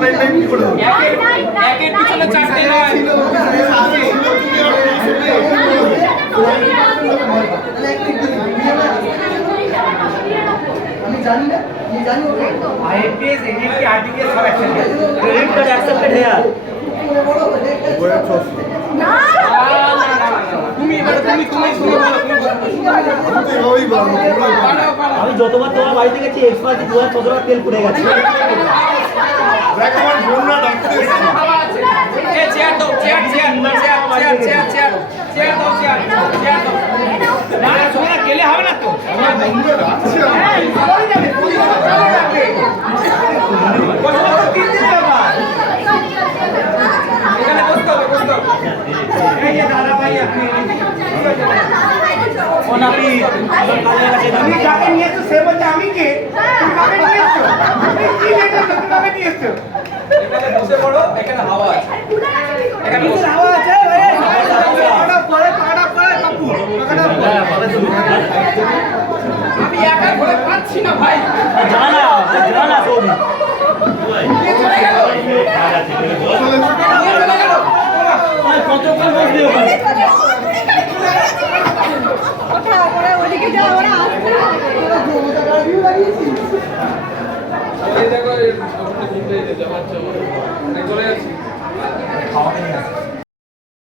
Nine nine কি করে হবে? একের একের পিছনে চারটে নয় আমি জানি না আমি জানি ওকে আইএপিএস এনএফটি আরটিপিএস সব একসাথে ক্রেডিট কার্ড অ্যাকসেপ্টেড হেয়ার বড় হয়ে বইয়ের ঠোঁট। তুমি এবারে তুমি তুমি তুমি বলো তুমি বলো আমি তো এভাবেই বানাবো, এভাবেই বানাবো। আমি যতবার তোমার বাড়িতে গেছি এক্সপার্ট দু হাজার ছশো তেল পুড়ে গেছে। গেলে হবে না তো। এখানে বসতে হবে বসতে হবে। দাদা ভাই আপনি ও নাপি আমার কাজে গেছে তুমি যাকে নিয়ে এসছো সে বলছে আমি কে? তুমি কাকে নিয়ে এসছো? তুমি কি লেটার তুমি কাকে নিয়ে এসছো? এখানে বসে পড়ো এখানে হাওয়া আছে। এখানে হাওয়া আছে পাড়া পড়ে পাড়া পড়ে কাপু আমি একা ঘরে পাচ্ছি না ভাই। এই